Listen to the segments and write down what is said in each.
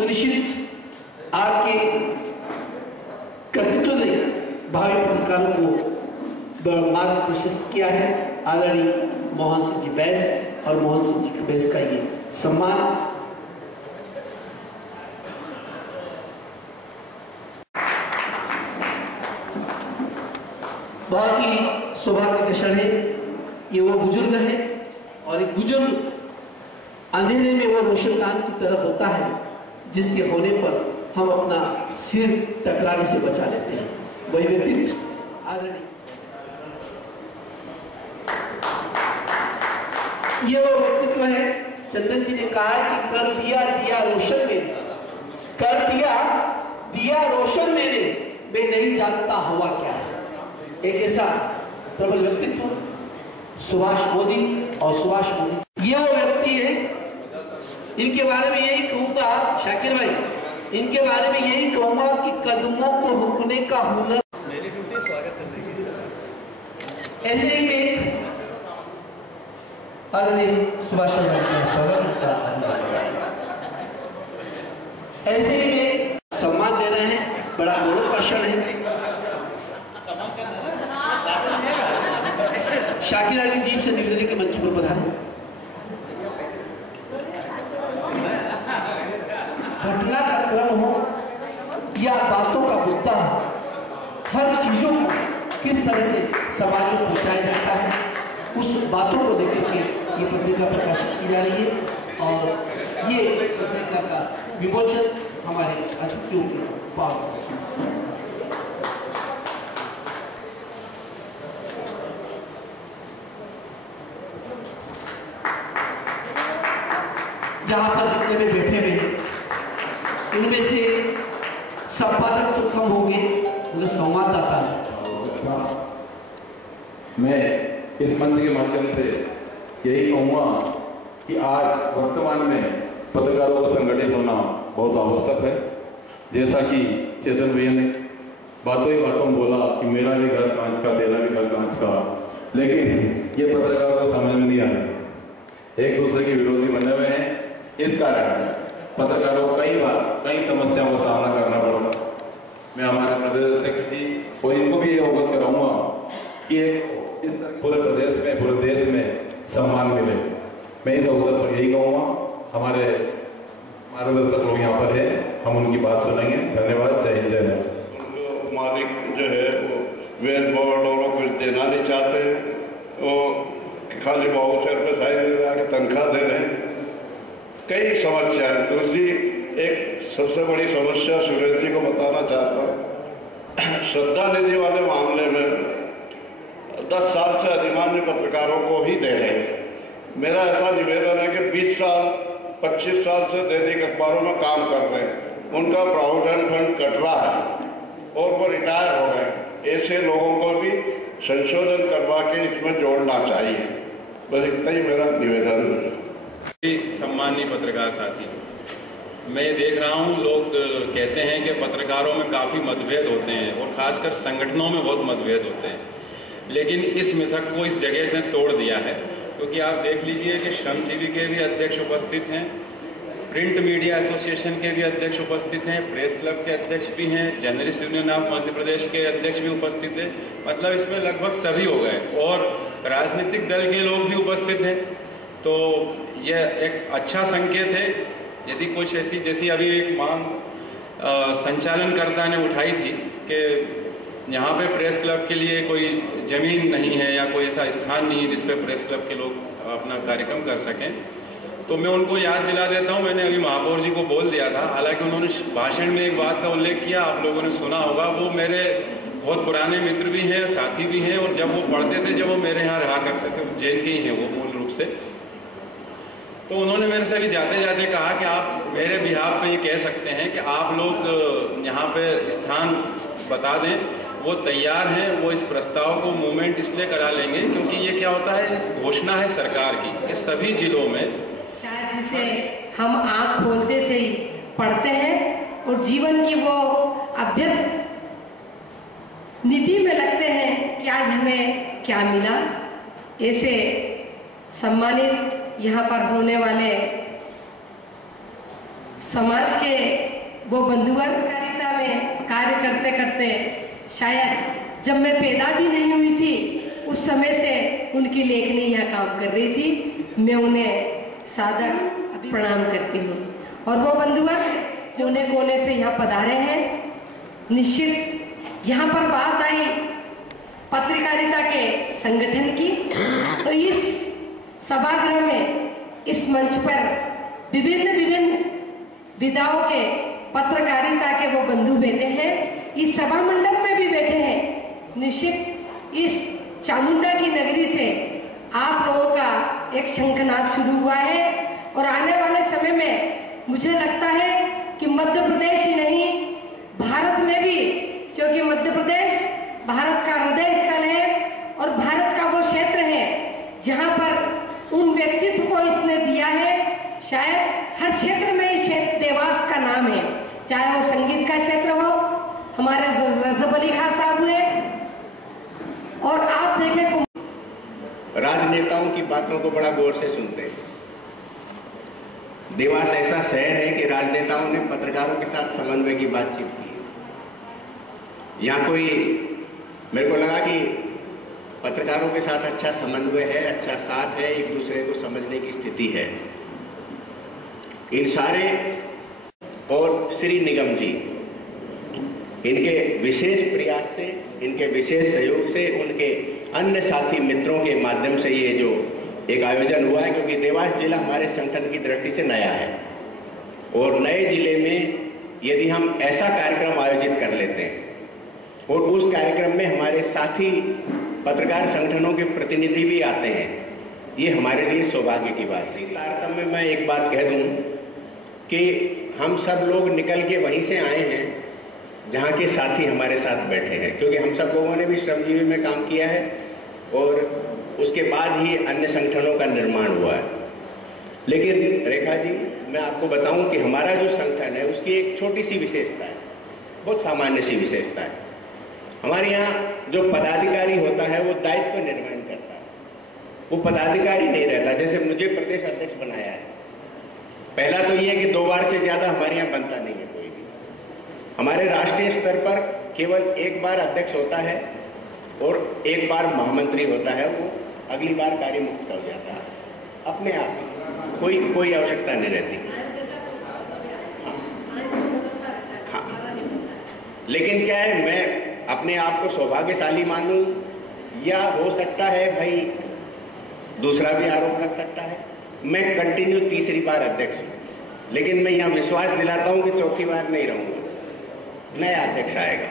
सुनिश्चित आपके कर्तृत्व ने भावी पत्रकारों को मार्ग प्रशस्त किया है। आदरणीय मोहन सिंह जी बैस और मोहन सिंह जी बैस का ये सम्मान बहुत ही सौभाग्य का क्षण है। ये वो बुजुर्ग है और एक बुजुर्ग अंधेरे में वो रोशनदान की तरह होता है जिसके होने पर हम अपना सिर टकराने से बचा लेते हैं। वही व्यक्तित्व आदरणीय, ये वो व्यक्तित्व है। चंदन जी ने कहा कि कर दिया दिया रोशन मेरे, कर दिया दिया रोशन मेरे, मैं नहीं जानता हवा क्या है। एक ऐसा प्रबल व्यक्तित्व सुभाष मोदी और सुभाष मोदी, ये वो व्यक्ति है। इनके बारे में यही कहूंगा शाकिर भाई, इनके बारे में यही कहूंगा कि कदमों को रुकने का हुनर। ऐसे ही एक आदरणीय सुभाष चंद्र का स्वागत करता, ऐसे ही एक सम्मान दे रहे हैं, बड़ा गौरव का क्षण है। शाकिर अली जी से निवेदन के मंच पर पधारें। घटना का क्रम हो या बातों का मुद्दा, हर चीजों को किस तरह से समाज में पहुंचाया जाता है, उस बातों को लेकर के ये पत्रिका प्रकाशित की जा रही है और ये पत्रिका का विमोचन हमारे अतिथियों के पास। जहां पर जितने भी बैठे हुए हैं उनमें से संपादक तो कम होंगे, मतलब संवाददाता है। मैं इस मंच के माध्यम से यही कहूँगा कि आज वर्तमान में पत्रकारों का संगठित होना बहुत आवश्यक है। जैसा कि चेतन भैया ने बातों ही बातों में बोला कि मेरा भी घर कांच का, तेरा भी घर कांच का, लेकिन ये पत्रकारों को समझ में नहीं आ रहा, एक दूसरे के विरोधी बने हुए हैं। इस कारण पत्रकारों को कई बार कई समस्याओं का सामना करना पड़ता। मैं हमारे प्रदेश अध्यक्ष जी और इनको भी ये अवगत कराऊंगा कि इस पूरे प्रदेश में, पूरे देश में सम्मान मिले। मैं इस अवसर पर यही कहूँगा, हमारे मार्गदर्शक लोग यहाँ पर है, हम उनकी बात सुनेंगे। धन्यवाद। जय हिंद, जय भारत। मालिक जो है वो वेल बोर्ड और कुछ देना नहीं चाहते, वो खाली वाउचर पे साइन दे रहा है, तनख्वाह दे रहे हैं। कई समस्याएं। दूसरी एक सबसे बड़ी समस्या सुरेश जी को बताना चाहता हूँ, श्रद्धा निधि वाले मामले में 10 साल से अधिमान्य पत्रकारों को ही दे रहे हैं। मेरा ऐसा निवेदन है कि 20 साल 25 साल से दैनिक अखबारों में काम कर रहे हैं, उनका प्राविडेंट फंड कट रहा है और वो रिटायर हो गए। ऐसे लोगों को भी संशोधन करवा के इसमें जोड़ना चाहिए। बस इतना ही मेरा निवेदन है। सम्मानीय पत्रकार साथी, मैं देख रहा हूँ लोग कहते हैं कि पत्रकारों में काफ़ी मतभेद होते हैं और खासकर संगठनों में बहुत मतभेद होते हैं, लेकिन इस मिथक को इस जगह ने तोड़ दिया है। क्योंकि आप देख लीजिए कि श्रमजीवी के भी अध्यक्ष उपस्थित हैं, प्रिंट मीडिया एसोसिएशन के भी अध्यक्ष उपस्थित हैं, प्रेस क्लब के अध्यक्ष भी हैं, journalist union of Madhya Pradesh के अध्यक्ष भी उपस्थित हैं। मतलब इसमें लगभग सभी हो गए और राजनीतिक दल के लोग भी उपस्थित हैं। तो यह एक अच्छा संकेत है। यदि कुछ ऐसी, जैसी अभी एक मांग संचालनकर्ता ने उठाई थी कि यहाँ पे प्रेस क्लब के लिए कोई जमीन नहीं है या कोई ऐसा स्थान नहीं है जिस पे प्रेस क्लब के लोग अपना कार्यक्रम कर सकें, तो मैं उनको याद दिला देता हूँ। मैंने अभी महापौर जी को बोल दिया था, हालांकि उन्होंने भाषण में एक बात का उल्लेख किया, आप लोगों ने सुना होगा। वो मेरे बहुत पुराने मित्र भी हैं, साथी भी हैं, और जब वो पढ़ते थे, जब वो मेरे यहाँ रहा करते थे, जैन के ही हैं वो मूल रूप से, तो उन्होंने मेरे से अभी जाते जाते कहा कि आप मेरे बिहाफ में ये कह सकते हैं कि आप लोग यहाँ पे स्थान बता दें। वो तैयार हैं, वो इस प्रस्ताव को मूवमेंट इसलिए करा लेंगे क्योंकि ये क्या होता है, घोषणा है सरकार की कि सभी जिलों में, शायद जिसे हम आँख खोलते से ही पढ़ते हैं और जीवन की वो अभ्यस्त निधि में लगते हैं कि आज हमें क्या मिला। ऐसे सम्मानित यहाँ पर होने वाले समाज के वो बंधुवर्गकारिता में कार्य करते करते, शायद जब मैं पैदा भी नहीं हुई थी उस समय से उनकी लेखनी यहाँ काम कर रही थी। मैं उन्हें सादर प्रणाम करती हूँ। और वो बंधुवर्ग कोने कोने से यहाँ पधारे हैं। निश्चित यहाँ पर बात आई पत्रकारिता के संगठन की, तो इस सभागृह में, इस मंच पर विभिन्न विधाओं के पत्रकारिता के वो बंधु बैठे हैं, इस सभा मंडप में भी बैठे हैं। निश्चित इस चामुंडा की नगरी से आप लोगों का एक शंखनाद शुरू हुआ है और आने वाले समय में मुझे लगता है कि मध्य प्रदेश ही नहीं, भारत में भी, क्योंकि मध्य प्रदेश भारत का हृदय स्थल है और भारत का वो क्षेत्र है जहाँ पर उन व्यक्तित्व को इसने दिया है। शायद हर क्षेत्र में इस देवास का नाम है, चाहे वो संगीत का क्षेत्र हो, हमारे रजब अली खान साहब हुए, और आप देखें राजनेताओं की बातों को बड़ा गौर से सुनते हैं। देवास ऐसा शहर है कि राजनेताओं ने पत्रकारों के साथ समन्वय की बातचीत की है। यहाँ कोई, मेरे को लगा कि पत्रकारों के साथ अच्छा समन्वय है, अच्छा साथ है, एक दूसरे को समझने की स्थिति है। इन सारे और श्री निगम जी, इनके विशेष प्रयास से, इनके विशेष सहयोग से, उनके अन्य साथी मित्रों के माध्यम से ये जो एक आयोजन हुआ है, क्योंकि देवास जिला हमारे संगठन की दृष्टि से नया है और नए जिले में यदि हम ऐसा कार्यक्रम आयोजित कर लेते हैं और उस कार्यक्रम में हमारे साथी पत्रकार संगठनों के प्रतिनिधि भी आते हैं, ये हमारे लिए सौभाग्य की बात है। तारतम्य में मैं एक बात कह दूं कि हम सब लोग निकल के वहीं से आए हैं जहाँ के साथी हमारे साथ बैठे हैं, क्योंकि हम सब लोगों ने भी श्रमजीवी में काम किया है और उसके बाद ही अन्य संगठनों का निर्माण हुआ है। लेकिन रेखा जी, मैं आपको बताऊं कि हमारा जो संगठन है उसकी एक छोटी सी विशेषता है, बहुत सामान्य सी विशेषता है। हमारे यहाँ जो पदाधिकारी होता है वो दायित्व निर्वहन करता है, वो पदाधिकारी नहीं रहता। जैसे मुझे प्रदेश अध्यक्ष बनाया है, पहला तो ये है कि 2 बार से ज़्यादा हमारे यहाँ बनता नहीं है कोई भी। हमारे राष्ट्रीय स्तर पर केवल 1 बार अध्यक्ष होता है और 1 बार महामंत्री होता है, वो अगली बार कार्य मुक्त हो जाता है अपने आप, कोई आवश्यकता नहीं रहती। हाँ, लेकिन क्या है, मैं अपने आप को सौभाग्यशाली मानूं या हो सकता है भाई दूसरा भी आरोप लग सकता है, मैं कंटिन्यू 3री बार अध्यक्ष हूँ, लेकिन मैं यहाँ विश्वास दिलाता हूँ कि 4थी बार नहीं रहूंगा, नया अध्यक्ष आएगा।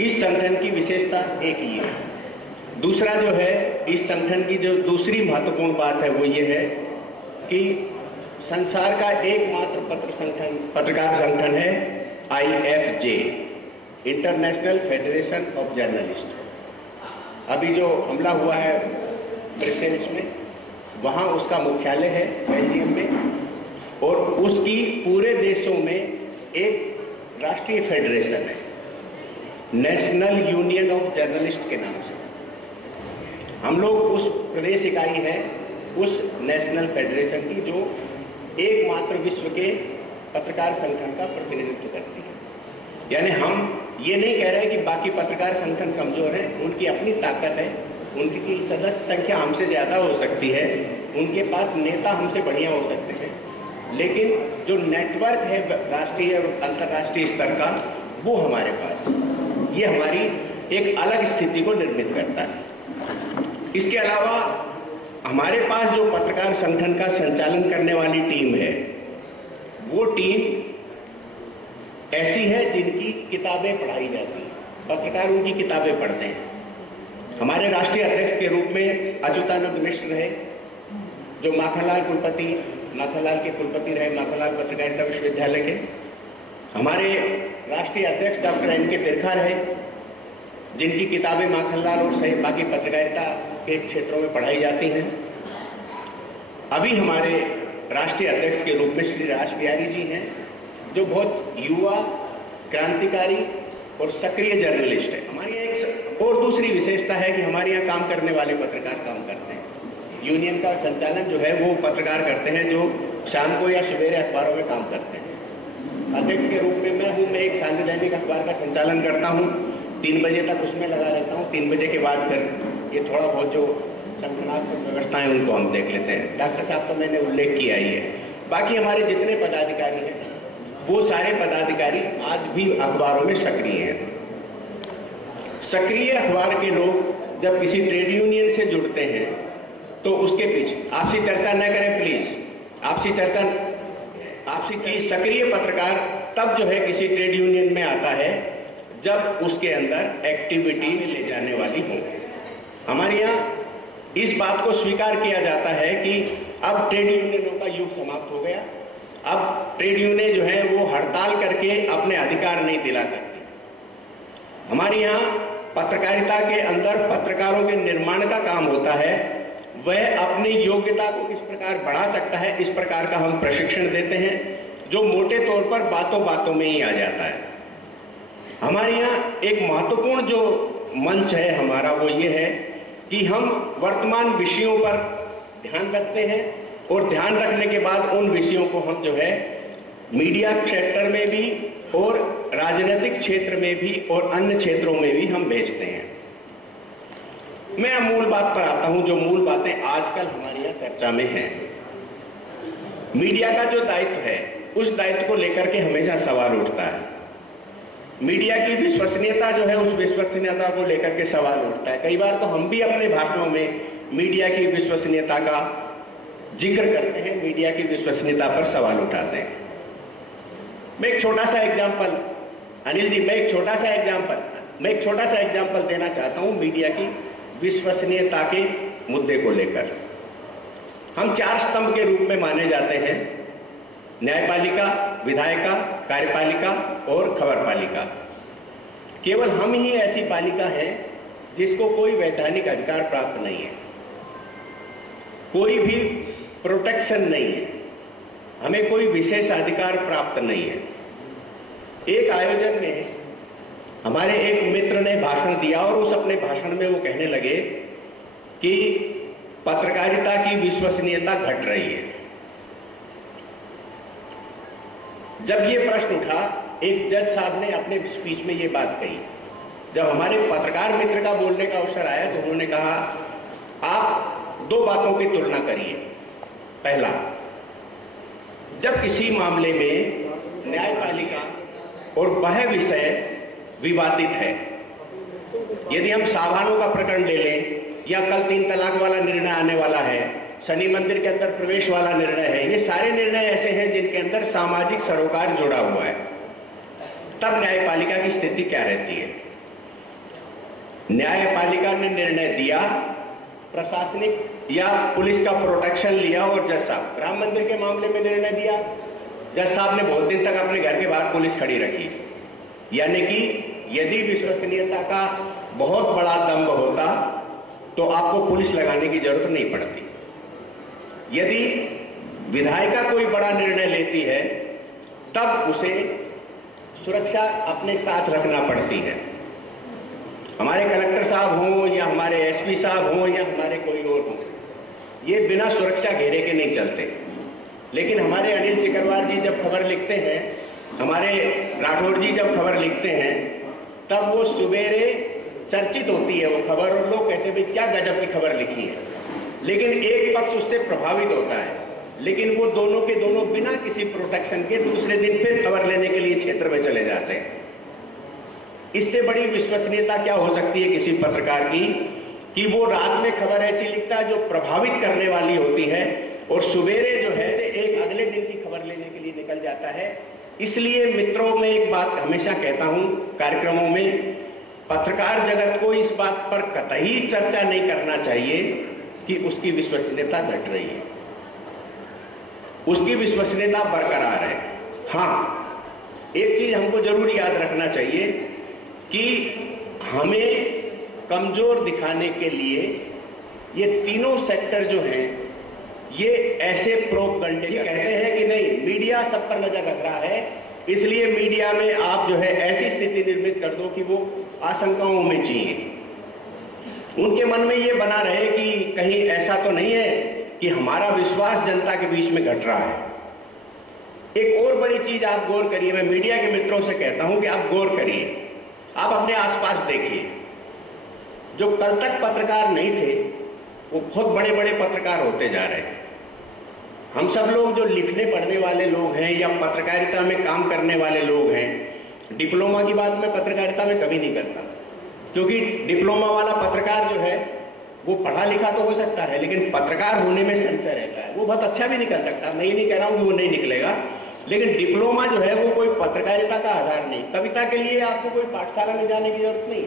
इस संगठन की विशेषता एक ही है। दूसरा जो है, इस संगठन की जो दूसरी महत्वपूर्ण बात है वो ये है कि संसार का एकमात्र पत्रकार संगठन है IFJ, international federation of journalist. अभी जो हमला हुआ है ब्रसेल्स में, वहाँ उसका मुख्यालय है बेल्जियम में, और उसकी पूरे देशों में एक राष्ट्रीय फेडरेशन है, नेशनल यूनियन ऑफ जर्नलिस्ट के नाम से। हम लोग उस प्रदेश इकाई है उस नेशनल फेडरेशन की, जो एकमात्र विश्व के पत्रकार संगठन का प्रतिनिधित्व करती है। यानी हम ये नहीं कह रहे कि बाकी पत्रकार संगठन कमजोर हैं, उनकी अपनी ताकत है, उनकी सदस्य संख्या हमसे ज़्यादा हो सकती है, उनके पास नेता हमसे बढ़िया हो सकते हैं, लेकिन जो नेटवर्क है राष्ट्रीय और अंतर्राष्ट्रीय स्तर का, वो हमारे पास, ये हमारी एक अलग स्थिति को निर्मित करता है। इसके अलावा हमारे पास जो पत्रकार संगठन का संचालन करने वाली टीम है, वो टीम ऐसी है जिनकी किताबें पढ़ाई जाती हैं, पत्रकार उनकी किताबें पढ़ते हैं। हमारे राष्ट्रीय अध्यक्ष के रूप में अच्युतानंद मिश्र है, जो माखनलाल के कुलपति रहे, माखनलाल पत्रकारिता विश्वविद्यालय के। हमारे राष्ट्रीय अध्यक्ष डॉक्टर एन के तिरखा रहे, जिनकी किताबें माखनलाल और सहित बाकी पत्रकारिता के क्षेत्रों में पढ़ाई जाती हैं। अभी हमारे राष्ट्रीय अध्यक्ष के रूप में श्री राज बिहारी जी हैं, जो बहुत युवा, क्रांतिकारी और सक्रिय जर्नलिस्ट है। हमारी एक और दूसरी विशेषता है कि हमारे यहाँ काम करने वाले पत्रकार काम करते हैं। यूनियन का संचालन जो है वो पत्रकार करते हैं, जो शाम को या सवेरे अखबारों में काम करते हैं। अध्यक्ष के रूप में मैं हूँ, मैं एक साझा दैनिक अखबार का संचालन करता हूँ, 3 बजे तक उसमें लगा रहता हूँ। 3 बजे के बाद फिर ये थोड़ा बहुत जो संगठनात्मक व्यवस्थाएं उनको हम देख लेते हैं। डॉक्टर साहब तो मैंने उल्लेख किया ही है। बाकी हमारे जितने पदाधिकारी हैं वो सारे पदाधिकारी आज भी अखबारों में सक्रिय हैं। सक्रिय अखबार के लोग जब किसी ट्रेड यूनियन से जुड़ते हैं तो उसके पीछे आपसी चर्चा न करें प्लीज, आपसी चर्चा, आपसी चीज। सक्रिय पत्रकार तब जो है किसी ट्रेड यूनियन में आता है जब उसके अंदर एक्टिविटी ले जाने वाली हो। हमारे यहाँ इस बात को स्वीकार किया जाता है कि अब ट्रेड यूनियनों का युग समाप्त हो गया। अब ट्रेड यूनियन जो है वो हड़ताल करके अपने अधिकार नहीं दिला सकती। हमारे यहाँ पत्रकारिता के अंदर पत्रकारों के निर्माण का काम होता है, वह अपनी योग्यता को किस प्रकार बढ़ा सकता है, इस प्रकार का हम प्रशिक्षण देते हैं, जो मोटे तौर पर बातों बातों में ही आ जाता है। हमारे यहाँ एक महत्वपूर्ण जो मंच है हमारा, वो ये है कि हम वर्तमान विषयों पर ध्यान रखते हैं और ध्यान रखने के बाद उन विषयों को हम जो है मीडिया सेक्टर में भी और राजनीतिक क्षेत्र में भी और अन्य क्षेत्रों में भी हम भेजते हैं। मैं मूल बात पर आता हूं, जो मूल बातें आजकल हमारे यहाँ चर्चा में हैं। मीडिया का जो दायित्व है उस दायित्व को लेकर के हमेशा सवाल उठता है। मीडिया की विश्वसनीयता जो है उस विश्वसनीयता को लेकर के सवाल उठता है। कई बार तो हम भी अपने भाषणों में मीडिया की विश्वसनीयता का जिक्र करते हैं, मीडिया की विश्वसनीयता पर सवाल उठाते हैं। मैं एक छोटा सा एग्जाम्पल, अनिल जी, मैं एक छोटा सा एग्जाम्पल देना चाहता हूं मीडिया की विश्वसनीयता के मुद्दे को लेकर। हम 4 स्तंभ के रूप में माने जाते हैं: न्यायपालिका, विधायिका, कार्यपालिका और खबरपालिका। केवल हम ही ऐसी पालिका है जिसको कोई वैधानिक अधिकार प्राप्त नहीं है, कोई भी प्रोटेक्शन नहीं है, हमें कोई विशेष अधिकार प्राप्त नहीं है। एक आयोजन में हमारे एक मित्र ने भाषण दिया और उस अपने भाषण में वो कहने लगे कि पत्रकारिता की विश्वसनीयता घट रही है। जब ये प्रश्न उठा, एक जज साहब ने अपने स्पीच में ये बात कही। जब हमारे पत्रकार मित्र का बोलने का अवसर आया तो उन्होंने कहा, आप 2 बातों की तुलना करिए। पहला, जब किसी मामले में न्यायपालिका और वह विषय विवादित है, यदि हम सावानों का प्रकरण ले लें या कल 3 तलाक वाला निर्णय आने वाला है, शनि मंदिर के अंदर प्रवेश वाला निर्णय है, ये सारे निर्णय ऐसे हैं जिनके अंदर सामाजिक सरोकार जुड़ा हुआ है, तब न्यायपालिका की स्थिति क्या रहती है? न्यायपालिका ने निर्णय दिया, प्रशासनिक या पुलिस का प्रोटेक्शन लिया और जज साहब राम मंदिर के मामले में निर्णय दिया, जज साहब ने बहुत दिन तक अपने घर के बाहर पुलिस खड़ी रखी। यानी कि यदि विश्वसनीयता का बहुत बड़ा दम्भ होता तो आपको पुलिस लगाने की जरूरत नहीं पड़ती। यदि विधायिका कोई बड़ा निर्णय लेती है तब उसे सुरक्षा अपने साथ रखना पड़ती है। हमारे कलेक्टर साहब हों या हमारे एसपी साहब हों या हमारे कोई और हों, ये बिना सुरक्षा घेरे के नहीं चलते। लेकिन हमारे अनिल सिकरवार जी जब खबर लिखते हैं, हमारे राठौर जी जब खबर लिखते हैं, तब वो सुबेरे चर्चित होती है वो खबर और लोग कहते हैं भाई क्या गजब की खबर लिखी है। लेकिन एक पक्ष उससे प्रभावित होता है, लेकिन वो दोनों के दोनों बिना किसी प्रोटेक्शन के दूसरे दिन फिर खबर लेने के लिए क्षेत्र में चले जाते हैं। इससे बड़ी विश्वसनीयता क्या हो सकती है किसी पत्रकार की कि वो रात में खबर ऐसी लिखता है जो प्रभावित करने वाली होती है और सुबेरे जो है एक अगले दिन की खबर लेने के लिए निकल जाता है। इसलिए मित्रों, में एक बात हमेशा कहता हूं कार्यक्रमों में, पत्रकार जगत को इस बात पर कतई चर्चा नहीं करना चाहिए कि उसकी विश्वसनीयता घट रही है, उसकी विश्वसनीयता बरकरार है। हाँ, एक चीज हमको जरूर याद रखना चाहिए कि हमें कमजोर दिखाने के लिए ये तीनों सेक्टर जो हैं ये ऐसे प्रोपगंडे कहते हैं कि नहीं, मीडिया सब पर नजर रख रहा है, इसलिए मीडिया में आप जो है ऐसी स्थिति निर्मित कर दो कि वो आशंकाओं में जिए। उनके मन में ये बना रहे कि कहीं ऐसा तो नहीं है कि हमारा विश्वास जनता के बीच में घट रहा है। एक और बड़ी चीज आप गौर करिए, मैं मीडिया के मित्रों से कहता हूं कि आप गौर करिए, आप अपने आसपास देखिए, जो कल तक पत्रकार नहीं थे वो बहुत बड़े बड़े पत्रकार होते जा रहे हैं। हम सब लोग जो लिखने पढ़ने वाले लोग हैं या पत्रकारिता में काम करने वाले लोग हैं, डिप्लोमा की बात मैं पत्रकारिता में कभी नहीं करता, क्योंकि डिप्लोमा वाला पत्रकार जो है वो पढ़ा लिखा तो हो सकता है लेकिन पत्रकार होने में संशय रहता है, वो बहुत अच्छा भी निकल सकता है, मैं ये नहीं कह रहा हूं कि वो नहीं निकलेगा, लेकिन डिप्लोमा जो है वो कोई पत्रकारिता का आधार नहीं। कविता के लिए आपको कोई पाठशाला में जाने की जरूरत नहीं,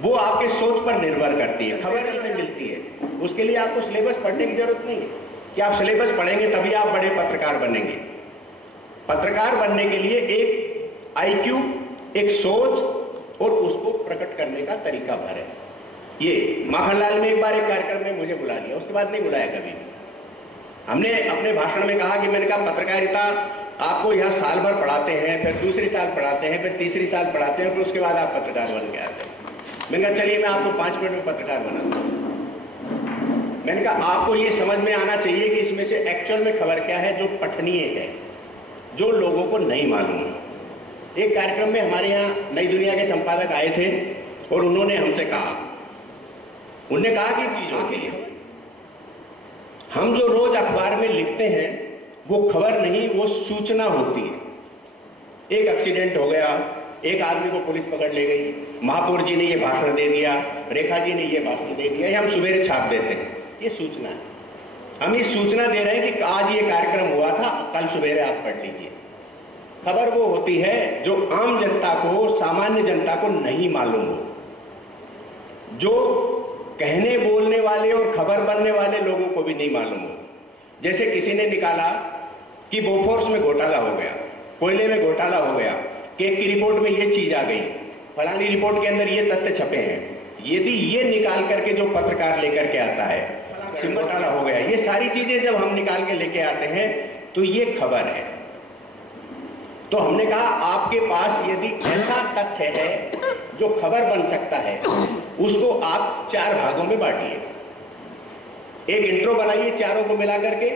वो आपके सोच पर निर्भर करती है, खबर कैसे मिलती है, उसके लिए आपको सिलेबस पढ़ने की जरूरत नहीं है कि आप सिलेबस पढ़ेंगे तभी आप बड़े पत्रकार बनेंगे। पत्रकार बनने के लिए एक IQ, एक सोच और उसको प्रकट करने का तरीका भर है। ये माखनलाल ने एक बार एक कार्यक्रम में मुझे बुला लिया, उसके बाद नहीं बुलाया कभी। हमने अपने भाषण में कहा कि मैंने कहा पत्रकारिता आपको यहाँ साल भर पढ़ाते हैं, फिर दूसरी साल पढ़ाते हैं, फिर तीसरी साल पढ़ाते हैं, फिर उसके बाद आप पत्रकार बन के आते हैं। मैंने कहा चलिए मैं आपको 5 मिनट में पत्रकार बनाता हूँ। मैंने कहा आपको ये समझ में आना चाहिए कि इसमें से एक्चुअल में खबर क्या है जो पठनीय है, जो लोगों को नहीं मालूम। एक कार्यक्रम में हमारे यहाँ नई दुनिया के संपादक आए थे और उन्होंने हमसे कहा, उन्होंने कहा कि चीजों के लिए हम जो रोज अखबार में लिखते हैं वो खबर नहीं, वो सूचना होती है। एक एक्सीडेंट हो गया, एक आदमी को पुलिस पकड़ ले गई, महापौर जी ने ये भाषण दे दिया, रेखा जी ने ये भाषण दे दिया, ये हम सवेरे छाप देते हैं, ये सूचना है। हम ये सूचना दे रहे हैं कि आज ये कार्यक्रम हुआ था, कल सवेरे आप पढ़ लीजिए। खबर वो होती है जो आम जनता को, सामान्य जनता को नहीं मालूम हो, जो कहने बोलने वाले और खबर बनने वाले लोगों को भी नहीं मालूम हो। जैसे किसी ने निकाला कि बोफोर्स में घोटाला हो गया, कोयले में घोटाला हो गया, केक की रिपोर्ट में ये चीज आ गई, फलानी रिपोर्ट के अंदर ये तथ्य छपे हैं, यदि ये निकाल करके जो पत्रकार लेकर के आता है, घोटाला हो गया, ये सारी चीजें जब हम निकाल के लेके आते हैं तो ये खबर है। तो हमने कहा आपके पास यदि ऐसा तथ्य है जो खबर बन सकता है, उसको आप 4 भागों में बांटिए। एक इंट्रो बनाइए, चारों को मिला करके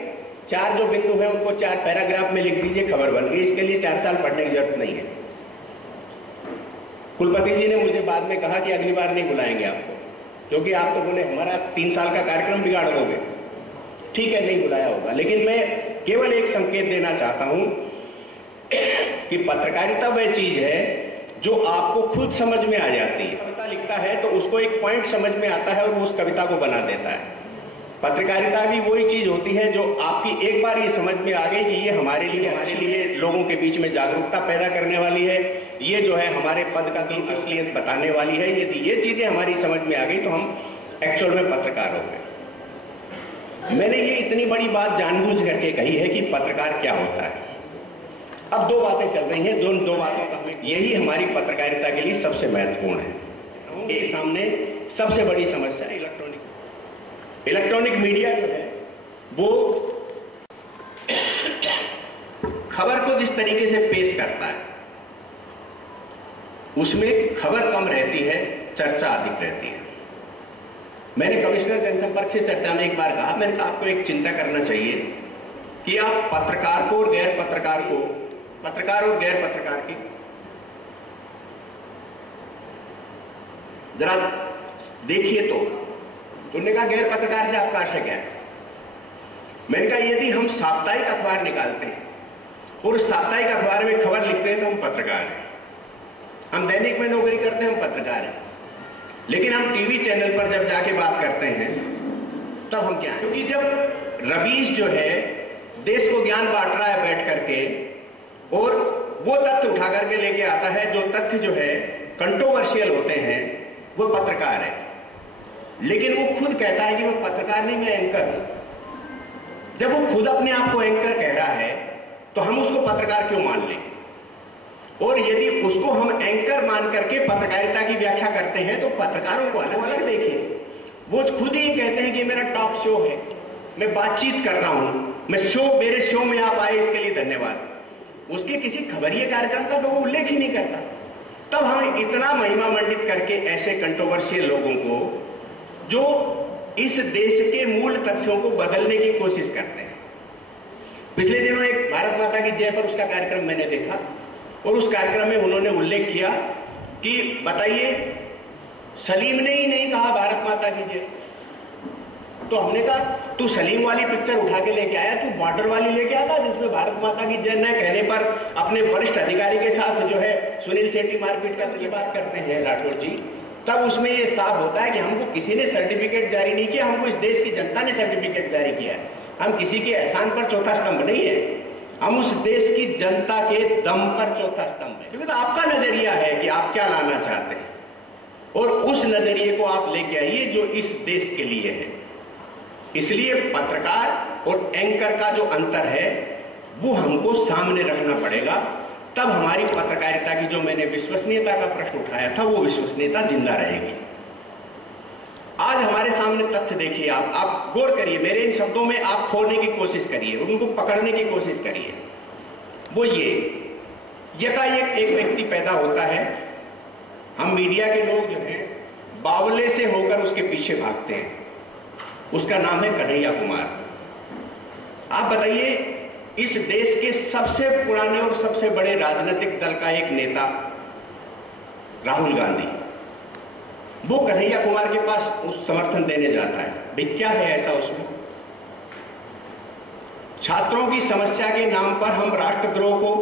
4 जो बिंदु हैं उनको 4 पैराग्राफ में लिख दीजिए, खबर बन गई। इसके लिए 4 साल पढ़ने की जरूरत नहीं है। कुलपति जी ने मुझे बाद में कहा कि अगली बार नहीं बुलाएंगे आपको, क्योंकि आप तो बोले हमारा 3 साल का कार्यक्रम बिगाड़ दोगे। ठीक है, नहीं बुलाया होगा, लेकिन मैं केवल एक संकेत देना चाहता हूं कि पत्रकारिता वह चीज है जो आपको खुद समझ में आ जाती है। कविता लिखता है तो उसको एक पॉइंट समझ में आता है और वो उस कविता को बना देता है। पत्रकारिता भी वही चीज होती है जो आपकी एक बार ये समझ में आ गई कि ये हमारे लिए लोगों के बीच में जागरूकता पैदा करने वाली है, ये जो है हमारे पद का की असलियत बताने वाली है। यदि ये चीजें हमारी समझ में आ गई तो हम एक्चुअल में पत्रकार हो गए। मैंने ये इतनी बड़ी बात जानबूझ करके कही है कि पत्रकार क्या होता है। अब 2 बातें चल रही हैं, दो बातों का यही हमारी पत्रकारिता के लिए सबसे महत्वपूर्ण है। ये सामने सबसे बड़ी समस्या इलेक्ट्रॉनिक मीडिया जो है वो खबर को जिस तरीके से पेश करता है उसमें खबर कम रहती है, चर्चा अधिक रहती है। मैंने कमिश्नर जनसंपर्क से चर्चा में एक बार कहा, मैंने कहा आपको एक चिंता करना चाहिए कि आप पत्रकार को और गैर पत्रकार को, पत्रकार और गैर पत्रकार की जरा देखिए। तो उन्होंने कहा गैर पत्रकार से आपका आशय क्या है? मैंने कहा यदि हम साप्ताहिक अखबार निकालते हैं और साप्ताहिक अखबार में खबर लिखते हैं तो हम पत्रकार हैं। हम दैनिक में नौकरी करते हैं, हम पत्रकार हैं। लेकिन हम टीवी चैनल पर जब जाके बात करते हैं तब हम क्या हैं? क्योंकि जब रवीश जो है देश को ज्ञान बांट रहा है बैठ करके और वो तथ्य उठा करके लेके आता है, जो तथ्य जो है कंट्रोवर्शियल होते हैं, वो पत्रकार है। लेकिन वो खुद कहता है कि मैं पत्रकार नहीं, मैं एंकर हूं। जब वो खुद अपने आप को एंकर कह रहा है तो हम उसको पत्रकार क्यों मान लें? और यदि उसको हम एंकर मान करके पत्रकारिता की व्याख्या करते हैं तो पत्रकारों को अलग अलग देखिए। वो खुद ही कहते हैं कि मेरा टॉक शो है, मैं बातचीत कर रहा हूं, मेरे शो में आप आए इसके लिए धन्यवाद। उसके किसी खबरीय कार्यक्रम का तो वो उल्लेख ही नहीं करता। तब हम इतना महिमा मंडित करके ऐसे कंट्रोवर्शियल लोगों को जो इस देश के मूल तथ्यों को बदलने की कोशिश करते हैं, पिछले दिनों एक भारत माता की जय पर उसका कार्यक्रम मैंने देखा और उस कार्यक्रम में उन्होंने उल्लेख किया कि बताइए सलीम ने ही नहीं कहा भारत माता की जय। तो हमने कहा तू सलीम वाली पिक्चर उठा के लेके आया, तू बॉर्डर वाली लेके आता जिसमें भारत माता की जय न कहने पर अपने वरिष्ठ अधिकारी के साथ जो है सुनील शेट्टी मारपीट का ये बात करते हैं राठौर जी, तब उसमें ये साफ होता है कि हमको किसी ने सर्टिफिकेट जारी नहीं किया, हमको इस देश की जनता ने सर्टिफिकेट जारी किया है। हम किसी के एहसान पर चौथा स्तंभ नहीं है, हम उस देश की जनता के दम पर चौथा स्तंभ है। क्योंकि तो आपका नजरिया है कि आप क्या लाना चाहते हैं और उस नजरिए को आप लेके आइए जो इस देश के लिए है। इसलिए पत्रकार और एंकर का जो अंतर है वो हमको सामने रखना पड़ेगा, तब हमारी पत्रकारिता की जो मैंने विश्वसनीयता का प्रश्न उठाया था वो विश्वसनीयता जिंदा रहेगी। आज हमारे सामने तथ्य देखिए, आप गौर करिए, मेरे इन शब्दों में आप खोने की कोशिश करिए, उनको पकड़ने की कोशिश करिए। वो ये यकायक एक व्यक्ति पैदा होता है, हम मीडिया के लोग जो हैं बावले से होकर उसके पीछे भागते हैं, उसका नाम है कन्हैया कुमार। आप बताइए इस देश के सबसे पुराने और सबसे बड़े राजनीतिक दल का एक नेता राहुल गांधी, वो कन्हैया कुमार के पास उस समर्थन देने जाता है। भाई क्या है ऐसा उसमें? छात्रों की समस्या के नाम पर हम राष्ट्रद्रोह को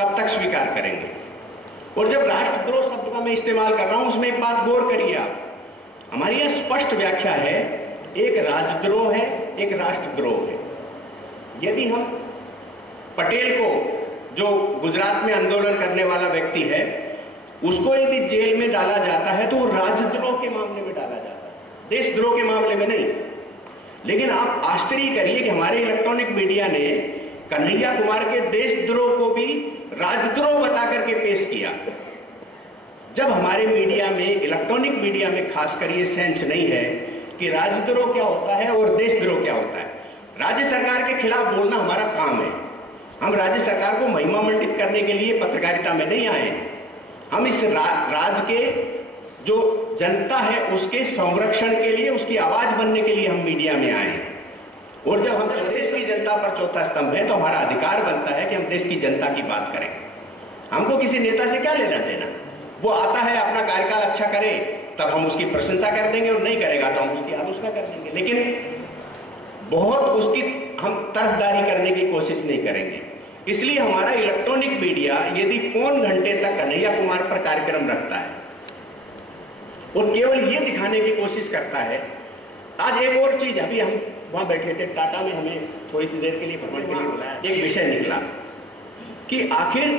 कब तक स्वीकार करेंगे? और जब राष्ट्रद्रोह शब्द का मैं इस्तेमाल कर रहा हूं उसमें एक बात गौर करिए आप, हमारी यह स्पष्ट व्याख्या है, एक राजद्रोह है, एक राष्ट्रद्रोह है। यदि हम पटेल को, जो गुजरात में आंदोलन करने वाला व्यक्ति है, उसको यदि जेल में डाला जाता है तो वो राजद्रोह के मामले में डाला जाता है, देशद्रोह के मामले में नहीं। लेकिन आप आश्चर्य करिए कि हमारे इलेक्ट्रॉनिक मीडिया ने कन्हैया कुमार के देशद्रोह को भी राजद्रोह बता करके पेश किया। जब हमारे मीडिया में, इलेक्ट्रॉनिक मीडिया में खासकर ये सेंस नहीं है कि राजद्रोह क्या होता है और देशद्रोह क्या होता है। राज्य सरकार के खिलाफ बोलना हमारा काम है, हम राज्य सरकार को महिमा मंडित करने के लिए पत्रकारिता में नहीं आए हैं। हम इस राज्य के जो जनता है उसके संरक्षण के लिए, उसकी आवाज बनने के लिए हम मीडिया में आए हैं। और जब हम देश की जनता पर चौथा स्तंभ है तो हमारा अधिकार बनता है कि हम देश की जनता की बात करें। हमको किसी नेता से क्या लेना देना, वो आता है अपना कार्यकाल अच्छा करे तब हम उसकी प्रशंसा कर देंगे और नहीं करेगा तो हम उसकी आलोचना कर देंगे, लेकिन बहुत उसकी हम तरफदारी करने की कोशिश नहीं करेंगे। इसलिए हमारा इलेक्ट्रॉनिक मीडिया यदि कौन घंटे तक कन्हैया कुमार पर कार्यक्रम रखता है और केवल ये दिखाने की कोशिश करता है। आज एक और चीज, अभी हम वहां बैठे थे टाटा में, हमें थोड़ी सी देर के लिए भ्रमण के लिए बुलाया, एक विषय निकला कि आखिर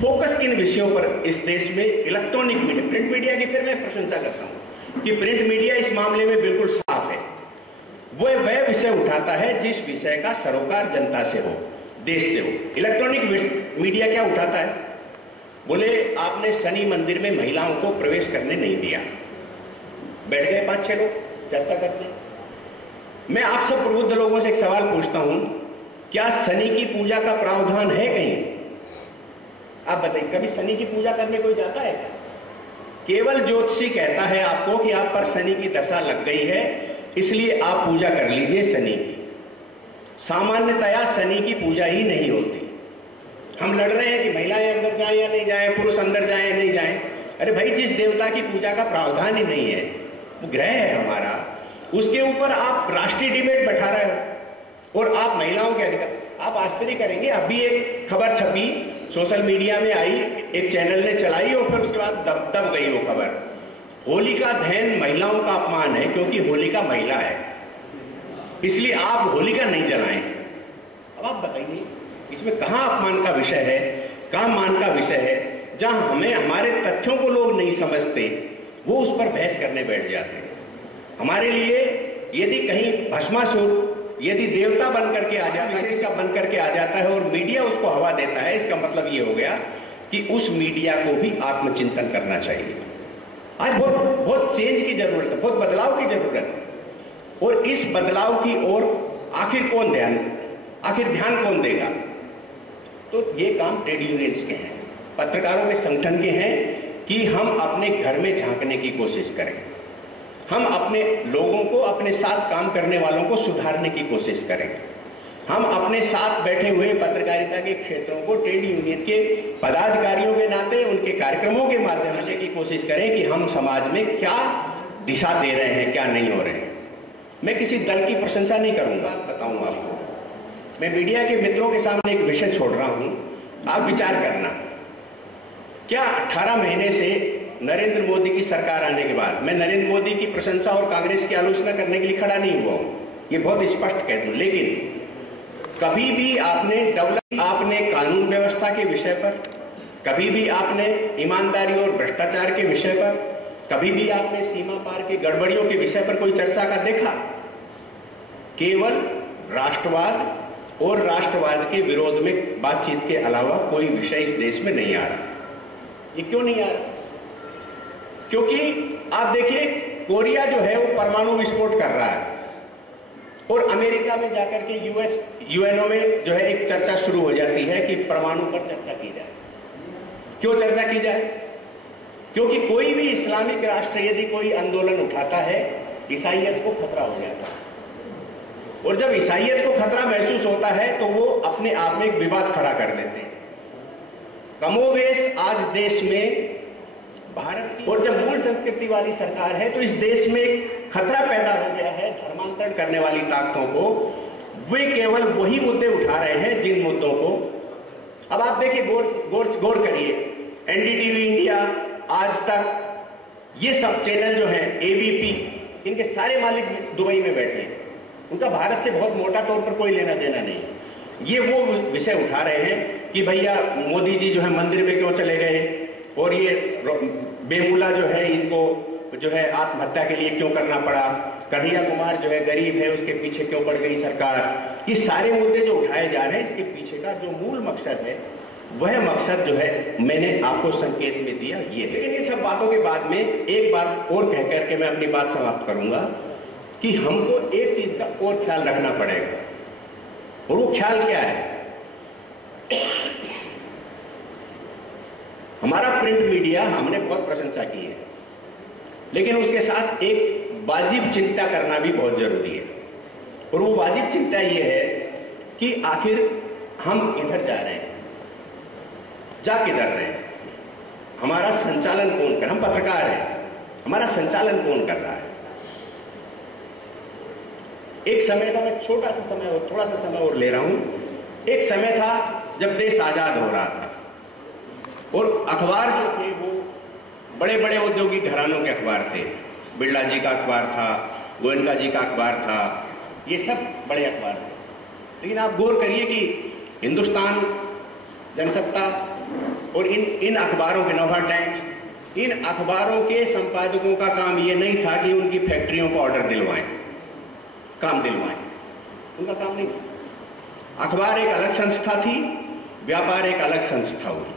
फोकस किन विषयों पर इस देश में इलेक्ट्रॉनिक मीडिया, प्रिंट मीडिया की फिर मैं प्रशंसा करता हूं कि प्रिंट मीडिया इस मामले में बिल्कुल साफ है। वो वह विषय उठाता है जिस विषय का सरोकार जनता से हो, देश से हो। इलेक्ट्रॉनिक मीडिया क्या उठाता है? बोले आपने शनि मंदिर में महिलाओं को प्रवेश करने नहीं दिया, बैठ गए 5-6 लोग चर्चा करते हैं। मैं आप सब प्रबुद्ध लोगों से एक सवाल पूछता हूं, क्या शनि की पूजा का प्रावधान है कहीं? आप बताइए, कभी शनि की पूजा करने कोई जाता है क्या? केवल ज्योतिषी कहता है आपको कि आप पर शनि की दशा लग गई है, इसलिए आप पूजा कर लीजिए शनि की। सामान्यतया शनि की पूजा ही नहीं होती। हम लड़ रहे हैं कि महिलाएं अंदर जाएं या नहीं जाएं, पुरुष अंदर जाएं या नहीं जाएं। अरे भाई, जिस देवता की पूजा का प्रावधान ही नहीं है, वो ग्रह है हमारा, उसके ऊपर आप राष्ट्रीय डिबेट बैठा रहे हो और आप महिलाओं के अधिकार। आप आश्चर्य करेंगे, अभी एक खबर छपी, सोशल मीडिया में आई, एक चैनल ने चलाई और फिर उसके बाद दब गई वो खबर। होलिका दहन महिलाओं का अपमान है क्योंकि होलिका महिला है, इसलिए आप होलिका नहीं जलाएं। अब आप बताइए इसमें कहां अपमान का विषय है, कहां मान का विषय है? जहां हमें हमारे तथ्यों को लोग नहीं समझते वो उस पर बहस करने बैठ जाते हैं। हमारे लिए यदि कहीं भस्मासुर यदि देवता बन करके आ जाता है, इसका बन करके आ जाता है और मीडिया उसको हवा देता है, इसका मतलब ये हो गया कि उस मीडिया को भी आत्मचिंतन करना चाहिए। आज बहुत चेंज की जरूरत है, बहुत बदलाव की जरूरत है। और इस बदलाव की ओर आखिर ध्यान कौन देगा? तो ये काम ट्रेड यूनियंस के हैं, पत्रकारों के संगठन के हैं कि हम अपने घर में झांकने की कोशिश करें, हम अपने लोगों को, अपने साथ काम करने वालों को सुधारने की कोशिश करें। हम अपने साथ बैठे हुए पत्रकारिता के क्षेत्रों को ट्रेड यूनियन के पदाधिकारियों के नाते उनके कार्यक्रमों के माध्यम से की कोशिश करें कि हम समाज में क्या दिशा दे रहे हैं, क्या नहीं हो रहे हैं। मैं किसी दल की प्रशंसा नहीं करूंगा, बताऊं आपको। मैं मीडिया के मित्रों के सामने एक विषय छोड़ रहा हूं, आप विचार करना। क्या 18 महीने से नरेंद्र मोदी की सरकार आने के बाद, मैं नरेंद्र मोदी की प्रशंसा और कांग्रेस की आलोचना करने के लिए खड़ा नहीं हुआ हूं, ये बहुत स्पष्ट कह दूं, लेकिन कभी भी आपने कानून व्यवस्था के विषय पर, कभी भी आपने ईमानदारी और भ्रष्टाचार के विषय पर, कभी भी आपने सीमा पार की गड़बड़ियों के विषय पर कोई चर्चा का देखा? केवल राष्ट्रवाद और राष्ट्रवाद के विरोध में बातचीत के अलावा कोई विषय इस देश में नहीं आ रहा। ये क्यों नहीं आ रहा? क्योंकि आप देखिए, कोरिया जो है वो परमाणु विस्फोट कर रहा है और अमेरिका में जाकर के यूएनओ में जो है एक चर्चा शुरू हो जाती है कि परमाणु पर चर्चा की जाए। क्यों चर्चा की जाए? क्योंकि कोई भी इस्लामिक राष्ट्र यदि कोई आंदोलन उठाता है, ईसाइयत को खतरा हो जाता है, और जब ईसाइयत को खतरा महसूस होता है तो वो अपने आप में एक विवाद खड़ा कर देते हैं। कमोवेश आज देश में भारत की, और जब मूल संस्कृति वाली सरकार है तो इस देश में खतरा पैदा हो गया है धर्मांतरण करने वाली ताकतों को। वे केवल वही मुद्दे उठा रहे हैं जिन मुद्दों को, अब आप देखिए, गौर करिए, एनडीटीवी इंडिया, आज तक, ये सब चैनल जो हैं, एबीपी, इनके सारे मालिक दुबई में बैठे हैं। उनका भारत से बहुत मोटा तौर पर कोई लेना देना नहीं। ये वो विषय उठा रहे हैं कि भैया मोदी जी जो है मंदिर में क्यों चले गए, और ये बेमुला जो है इनको जो है आत्महत्या के लिए क्यों करना पड़ा, कन्हैया कुमार जो है गरीब है उसके पीछे क्यों पड़ गई सरकार। ये सारे मुद्दे जो उठाए जा रहे हैं, इसके पीछे का जो मूल मकसद है, वह मकसद जो है मैंने आपको संकेत में दिया ये है। लेकिन इन सब बातों के बाद में एक बात और कह करके मैं अपनी बात समाप्त करूंगा कि हमको एक चीज का और ख्याल रखना पड़ेगा, और वो ख्याल क्या है? हमारा प्रिंट मीडिया, हमने बहुत प्रशंसा की है, लेकिन उसके साथ एक वाजिब चिंता करना भी बहुत जरूरी है। और वो वाजिब चिंता ये है कि आखिर हम इधर जा रहे हैं, जा किधर रहे हैं, हमारा संचालन कौन कर, हम पत्रकार हैं, हमारा संचालन कौन कर रहा है? एक समय था, मैं छोटा सा समय और थोड़ा सा समय और ले रहा हूं, एक समय था जब देश आजाद हो रहा था और अखबार जो थे वो बड़े बड़े औद्योगिक घरानों के अखबार थे। बिरला जी का अखबार था, गोयनका जी का अखबार था, ये सब बड़े अखबार थे। लेकिन आप गौर करिए कि हिंदुस्तान, जनसत्ता और इन अखबारों के, नवभारत टाइम्स, इन अखबारों के संपादकों का काम ये नहीं था कि उनकी फैक्ट्रियों को ऑर्डर दिलवाएं, काम दिलवाएं, उनका काम नहीं। अखबार एक अलग संस्था थी, व्यापार एक अलग संस्था हुई,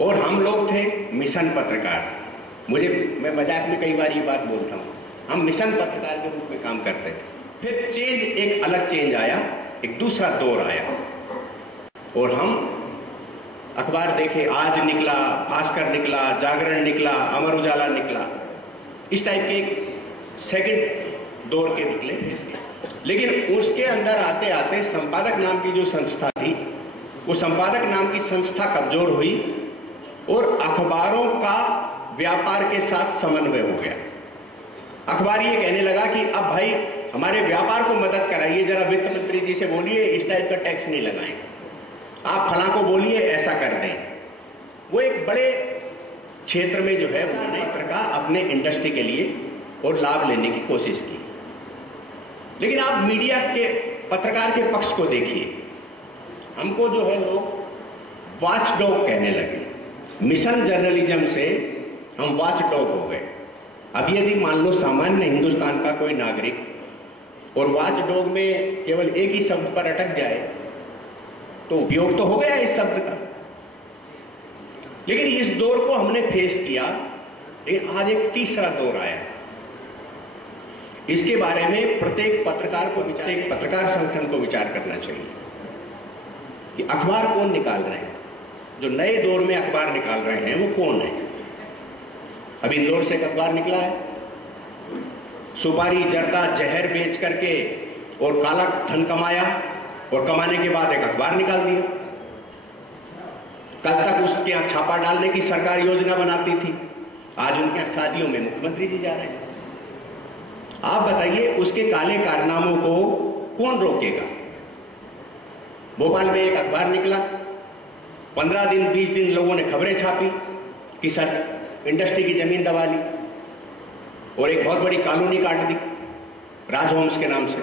और हम लोग थे मिशन पत्रकार। मैं मजाक में कई बार ये बात बोलता हूँ, हम मिशन पत्रकार के रूप में काम करते थे। फिर चेंज, एक अलग चेंज आया, एक दूसरा दौर आया, और हम अखबार देखे, आज निकला, भास्कर निकला, जागरण निकला, अमर उजाला निकला, इस टाइप के एक सेकंड दौर के निकले इसके। लेकिन उसके अंदर आते आते संपादक नाम की जो संस्था थी, वो संपादक नाम की संस्था कमजोर हुई और अखबारों का व्यापार के साथ समन्वय हो गया। अखबार ये कहने लगा कि अब भाई हमारे व्यापार को मदद कराइए, जरा वित्त मंत्री जी से बोलिए इस टाइप का टैक्स नहीं लगाएं, आप फलां को बोलिए ऐसा कर दें। वो एक बड़े क्षेत्र में जो है उन्होंने पत्रकार अपने इंडस्ट्री के लिए और लाभ लेने की कोशिश की। लेकिन आप मीडिया के, पत्रकार के पक्ष को देखिए, हमको जो है लोग वॉच डॉग कहने लगे। मिशन जर्नलिज्म से हम वॉच डॉग हो गए। अब यदि मान लो सामान्य हिंदुस्तान का कोई नागरिक और वॉच डॉग में केवल एक ही शब्द पर अटक जाए तो उपयोग तो हो गया इस शब्द का। लेकिन इस दौर को हमने फेस किया, लेकिन आज एक तीसरा दौर आया। इसके बारे में प्रत्येक पत्रकार को, प्रत्येक पत्रकार संगठन को विचार करना चाहिए कि अखबार कौन निकाल रहे हैं, जो नए दौर में अखबार निकाल रहे हैं वो कौन है। अभी इंदौर से एक अखबार निकला है, सुपारी, जर्दा, जहर बेच करके और काला धन कमाया और कमाने के बाद एक अखबार निकाल दिया। कल तक उसके यहाँ छापा डालने की सरकार योजना बनाती थी, आज उनके यहाँ शादियों में मुख्यमंत्री जी जा रहे हैं। आप बताइए उसके काले कारनामों को कौन रोकेगा? भोपाल में एक अखबार निकला, 15 दिन 20 दिन लोगों ने खबरें छापी कि सर इंडस्ट्री की जमीन दबा ली और एक बहुत बड़ी कॉलोनी काट दी राजवंश के नाम से,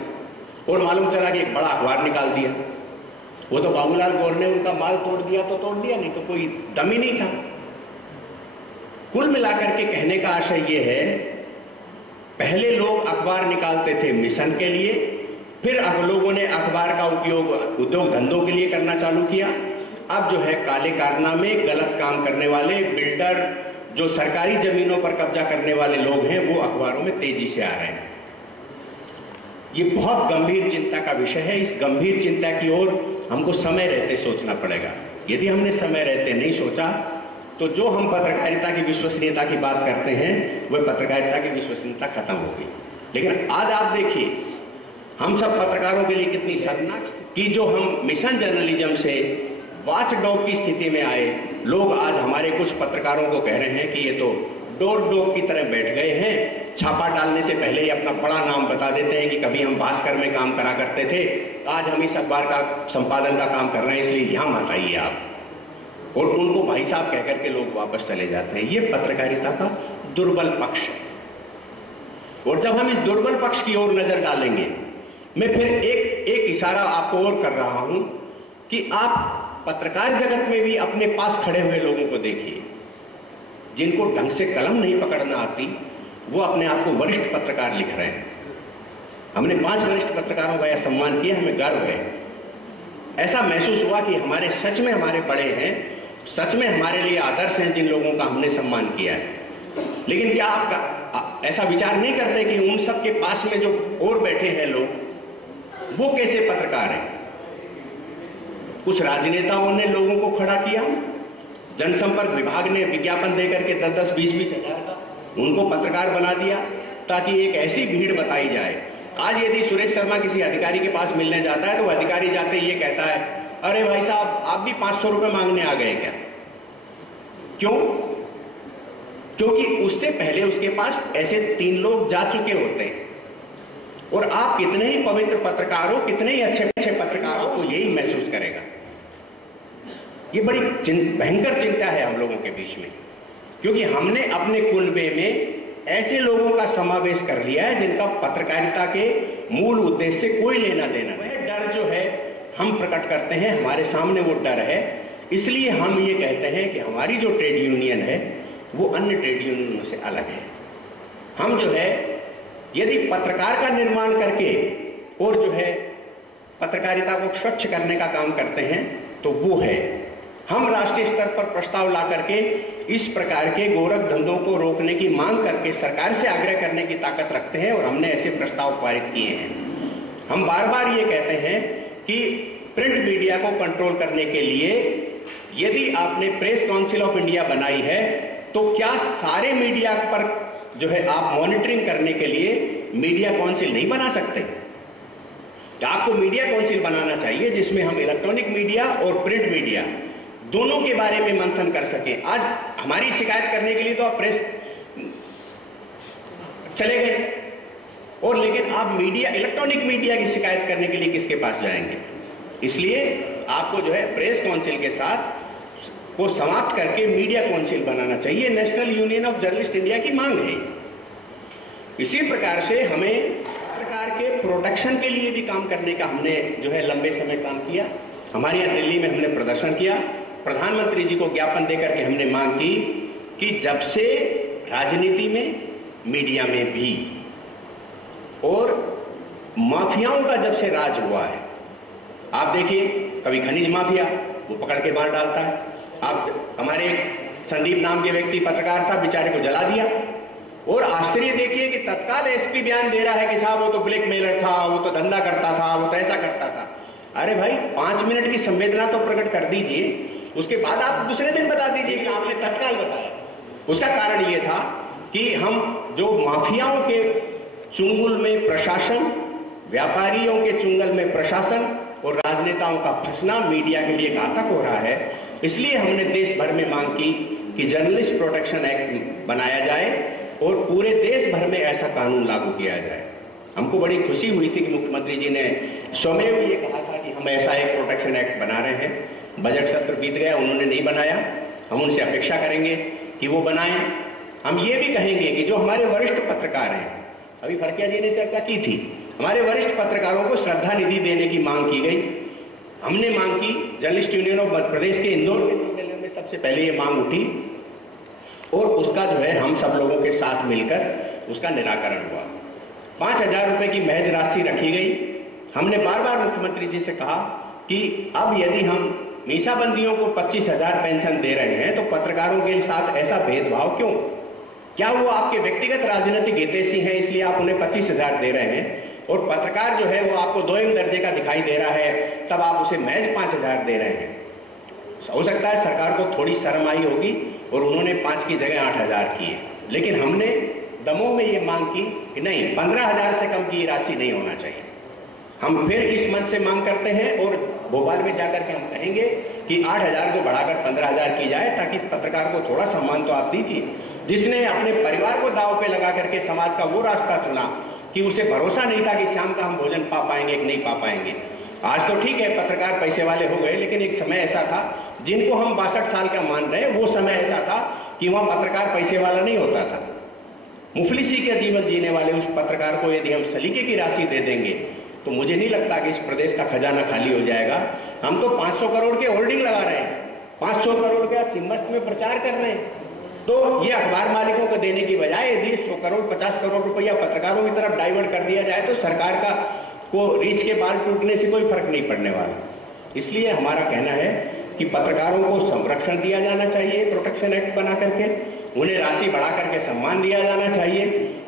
और मालूम चला कि एक बड़ा अखबार निकाल दिया। वो तो बाबूलाल गौर ने उनका माल तोड़ दिया तो तोड़ दिया, नहीं तो कोई दम ही नहीं था। कुल मिलाकर के कहने का आशय ये है, पहले लोग अखबार निकालते थे मिशन के लिए, फिर अब लोगों ने अखबार का उपयोग उद्योग धंधों के लिए करना चालू किया। अब जो है काले कारनामे, गलत काम करने वाले बिल्डर, जो सरकारी जमीनों पर कब्जा करने वाले लोग हैं, वो अखबारों में तेजी से आ रहे हैं। ये बहुत गंभीर चिंता का विषय है। इस गंभीर चिंता की ओर हमको समय रहते सोचना पड़ेगा। यदि हमने समय रहते नहीं सोचा तो जो हम पत्रकारिता की विश्वसनीयता की बात करते हैं वह पत्रकारिता की विश्वसनीयता खत्म हो गई। लेकिन आज आप देखिए हम सब पत्रकारों के लिए कितनी शर्मनाक कि जो हम मिशन जर्नलिज्म से वॉच डॉग की स्थिति में आए लोग आज हमारे कुछ पत्रकारों को कह रहे हैं कि ये तो डोर डॉग की तरह बैठ गए हैं, छापा डालने से पहले ही अपना बड़ा नाम बता देते हैं कि कभी हम भास्कर में काम करा करते थे, आज हम इस अखबार का संपादन का काम कर रहे हैं, इसलिए यहां मत आइए आप, और उनको भाई साहब कहकर के लोग वापस चले जाते हैं। ये पत्रकारिता का दुर्बल पक्ष है। और जब हम इस दुर्बल पक्ष की ओर नजर डालेंगे, मैं फिर एक इशारा आपको और कर रहा हूं कि आप पत्रकार जगत में भी अपने पास खड़े हुए लोगों को देखिए, जिनको ढंग से कलम नहीं पकड़ना आती, वो अपने आप को वरिष्ठ पत्रकार लिख रहे हैं। हमने 5 वरिष्ठ पत्रकारों का यह सम्मान किया, हमें गर्व है। ऐसा महसूस हुआ कि हमारे सच में हमारे बड़े हैं, सच में हमारे लिए आदर्श हैं जिन लोगों का हमने सम्मान किया है। लेकिन क्या आप ऐसा विचार नहीं करते कि उन सब के पास में जो और बैठे हैं लोग, वो कैसे पत्रकार हैं? कुछ राजनेताओं ने लोगों को खड़ा किया, जनसंपर्क विभाग ने विज्ञापन देकर के 10-10, 20-20 हजार का उनको पत्रकार बना दिया ताकि एक ऐसी भीड़ बताई जाए। आज यदि सुरेश शर्मा किसी अधिकारी के पास मिलने जाता है तो अधिकारी जाते ये कहता है, अरे भाई साहब आप भी 500 रुपए मांगने आ गए क्या? क्यों? क्योंकि उससे पहले उसके पास ऐसे 3 लोग जा चुके होते हैं। और आप कितने ही पवित्र पत्रकार हो, कितने ही अच्छे पत्रकार हो, तो यही महसूस करेगा। ये बड़ी भयंकर चिंता है हम लोगों के बीच में, क्योंकि हमने अपने कुनबे में ऐसे लोगों का समावेश कर लिया है जिनका पत्रकारिता के मूल उद्देश्य से कोई लेना देना नहीं। वह डर जो है हम प्रकट करते हैं, हमारे सामने वो डर है, इसलिए हम ये कहते हैं कि हमारी जो ट्रेड यूनियन है वो अन्य ट्रेड यूनियनों से अलग है। हम जो है यदि पत्रकार का निर्माण करके और जो है पत्रकारिता को स्वच्छ करने का काम करते हैं तो वो है, हम राष्ट्रीय स्तर पर प्रस्ताव ला करके इस प्रकार के गोरख धंधों को रोकने की मांग करके सरकार से आग्रह करने की ताकत रखते हैं और हमने ऐसे प्रस्ताव पारित किए हैं। हम बार बार ये कहते हैं कि प्रिंट मीडिया को कंट्रोल करने के लिए यदि आपने प्रेस काउंसिल ऑफ इंडिया बनाई है तो क्या सारे मीडिया पर जो है आप मॉनिटरिंग करने के लिए मीडिया काउंसिल नहीं बना सकते? आपको मीडिया काउंसिल बनाना चाहिए जिसमें हम इलेक्ट्रॉनिक मीडिया और प्रिंट मीडिया दोनों के बारे में मंथन कर सके। आज हमारी शिकायत करने के लिए तो आप प्रेस चले गए, और लेकिन आप मीडिया, इलेक्ट्रॉनिक मीडिया की शिकायत करने के लिए किसके पास जाएंगे? इसलिए आपको जो है प्रेस काउंसिल के साथ को समाप्त करके मीडिया काउंसिल बनाना चाहिए। National union of journalist India की मांग है। इसी प्रकार से हमें पत्रकार के प्रोटेक्शन के लिए भी काम करने का हमने जो है लंबे समय काम किया। हमारे यहाँ दिल्ली में हमने प्रदर्शन किया, प्रधानमंत्री जी को ज्ञापन देकर के हमने मांग की कि जब से राजनीति में, मीडिया में भी और माफियाओं का जब से राज हुआ है, आप देखिए कभी खनिज माफिया वो पकड़ के मार डालता है। आप हमारे संदीप नाम के व्यक्ति पत्रकार था, बेचारे को जला दिया, और आश्चर्य देखिए कि तत्काल एसपी बयान दे रहा है कि साहब वो तो ब्लैकमेलर था, वो तो धंधा करता था, वो तो ऐसा करता था। अरे भाई 5 मिनट की संवेदना तो प्रकट कर दीजिए, उसके बाद आप दूसरे दिन बता दीजिए कि आपने तत्काल बताया। उसका कारण ये था कि हम जो माफियाओं के चुंगल में प्रशासन व्यापारियों के चुंगल में प्रशासन और राजनेताओं का फंसना मीडिया के लिए घातक हो रहा है। इसलिए हमने देश भर में मांग की कि जर्नलिस्ट प्रोटेक्शन एक्ट बनाया जाए और पूरे देश भर में ऐसा कानून लागू किया जाए। हमको बड़ी खुशी हुई थी कि मुख्यमंत्री जी ने स्वयं ये कहा था कि हम ऐसा एक प्रोटेक्शन एक्ट बना रहे हैं। बजट सत्र बीत गया, उन्होंने नहीं बनाया। हम उनसे अपेक्षा करेंगे कि वो बनाएं। हम ये भी कहेंगे कि जो हमारे वरिष्ठ पत्रकार हैं, अभी फरकिया जी ने चर्चा की थी, हमारे वरिष्ठ पत्रकारों को श्रद्धा निधि देने की मांग की गई। हमने मांग की, journalist union of Madhya Pradesh के इंदौर के सम्मेलन में सबसे पहले ये मांग उठी और उसका जो है हम सब लोगों के साथ मिलकर उसका निराकरण हुआ। 5,000 रुपए की महज राशि रखी गई। हमने बार बार मुख्यमंत्री जी से कहा कि अब यदि हम मीसाबंदियों को 25,000 पेंशन दे रहे हैं तो पत्रकारों के साथ ऐसा भेदभाव क्यों? क्या वो आपके व्यक्तिगत राजनीतिक हितैषी हैं इसलिए आप उन्हें 25,000 दे रहे हैं और पत्रकार जो है वो आपको 2वीं दर्जे का दिखाई दे रहा है, तब आप उसे महज 5,000 दे रहे हैं? हो सकता है सरकार को थोड़ी शर्म आई होगी और उन्होंने 5 की जगह 8,000 किए, लेकिन हमने दमोह में ये मांग की कि नहीं, 15,000 से कम की राशि नहीं होना चाहिए। हम फिर इस मंच से मांग करते हैं और भोपाल में जाकर के हम कहेंगे कि 8,000 को बढ़ाकर 15,000 की जाए, ताकि पत्रकार को थोड़ा सम्मान तो आप दीजिए, जिसने अपने परिवार को दांव पे लगा करके समाज का वो रास्ता चुना कि उसे भरोसा नहीं था कि शाम का हम भोजन पा पाएंगे कि नहीं पा पाएंगे। आज तो ठीक है, पत्रकार पैसे वाले हो गए, लेकिन एक समय ऐसा था जिनको हम 62 साल का मान रहे हैं, वो समय ऐसा था कि वहां पत्रकार पैसे वाला नहीं होता था। मुफलिसी का जीवन जीने वाले उस पत्रकार को यदि हम सलीके की राशि दे देंगे तो मुझे नहीं लगता कि इस प्रदेश का खजाना खाली हो जाएगा। हम तो 500 करोड़ के होर्डिंग लगा रहे हैं, 500 करोड़ का सिम्बस में प्रचार कर रहे हैं। तो ये अखबार मालिकों को देने की बजाय यदि 100 करोड़ 50 करोड़ रुपया पत्रकारों की तरफ डाइवर्ट कर दिया जाए तो सरकार का को रीछ के बाल टूटने से कोई फर्क नहीं पड़ने वाला। इसलिए हमारा कहना है कि पत्रकारों को संरक्षण दिया जाना चाहिए, प्रोटेक्शन एक्ट बना करके उन्हें राशि बढ़ा करके सम्मान दिया जाना चाहिए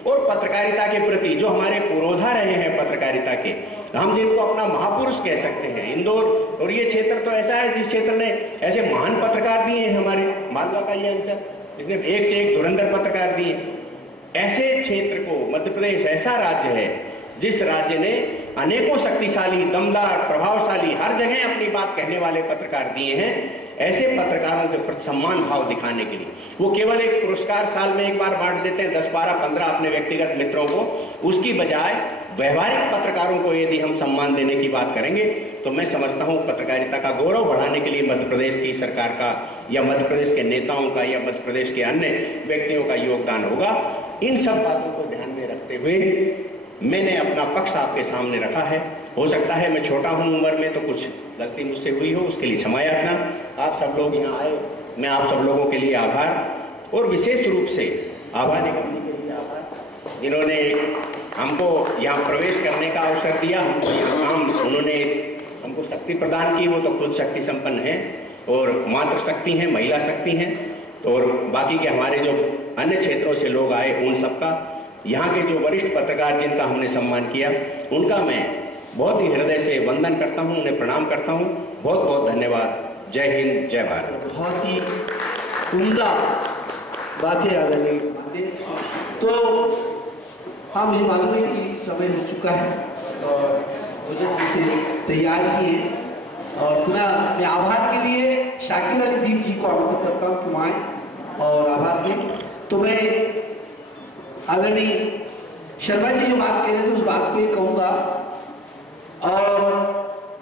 और पत्रकारिता के प्रति जो हमारे पुरोधा रहे हैं पत्रकारिता के, हम जिनको अपना महापुरुष कह सकते हैं। इंदौर और ये क्षेत्र तो ऐसा है जिस क्षेत्र ने ऐसे महान पत्रकार दिए हैं, हमारे मालवा का ये अंचल इसने एक से एक धुरंधर पत्रकार दिए। ऐसे क्षेत्र को मध्य प्रदेश ऐसा राज्य है जिस राज्य ने अनेकों शक्तिशाली, दमदार, प्रभावशाली, हर जगह अपनी बात कहने वाले पत्रकार दिए हैं। ऐसे पत्रकारों के प्रति सम्मान भाव दिखाने के लिए वो केवल एक पुरस्कार साल में एक बार बांट देते हैं, 10, 12, 15 अपने व्यक्तिगत मित्रों को। उसकी बजाय व्यवहारिक पत्रकारों को यदि हम सम्मान देने की बात करेंगे तो मैं समझता हूं पत्रकारिता का गौरव बढ़ाने के लिए मध्य प्रदेश की सरकार का या मध्य प्रदेश के नेताओं का या मध्य प्रदेश के अन्य व्यक्तियों का योगदान होगा। इन सब बातों को ध्यान में रखते हुए मैंने अपना पक्ष आपके सामने रखा है। हो सकता है मैं छोटा हूं उम्र में तो कुछ गलती मुझसे हुई हो, उसके लिए क्षमा याचना। आप सब लोग यहाँ आए, मैं आप सब लोगों के लिए आभार और विशेष रूप से आभारी कंपनी के लिए आभार जिन्होंने हमको यहाँ प्रवेश करने का अवसर दिया। हमको यहाँ काम उन्होंने हमको शक्ति प्रदान की। वो तो खुद शक्ति संपन्न है और मातृ शक्ति हैं, महिला शक्ति हैं। और बाकी के हमारे जो अन्य क्षेत्रों से लोग आए उन सबका, यहाँ के जो वरिष्ठ पत्रकार जिनका हमने सम्मान किया उनका मैं बहुत ही हृदय से वंदन करता हूँ, उन्हें प्रणाम करता हूँ। बहुत बहुत धन्यवाद। जय हिंद, जय भारत। बहुत ही उम्दा बातें आदरणीय। तो हाँ, मुझे मालूम है कि समय हो चुका है और मुझे से तैयार किए और पुनः मैं आभार के लिए शाकिर अली दीप जी को आमंत्रित करता हूँ कि आए और आभार दें। तो मैं आदरणीय शर्मा जी जो बात कह रहे थे उस बात पे कहूँगा और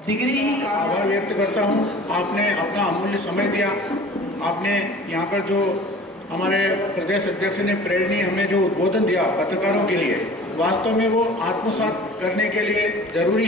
डिग्री का आभार व्यक्त करता हूँ। आपने अपना अमूल्य समय दिया। आपने यहाँ पर जो हमारे प्रदेश अध्यक्ष ने प्रेरणीय हमें जो उद्बोधन दिया पत्रकारों के लिए, वास्तव में वो आत्मसात करने के लिए जरूरी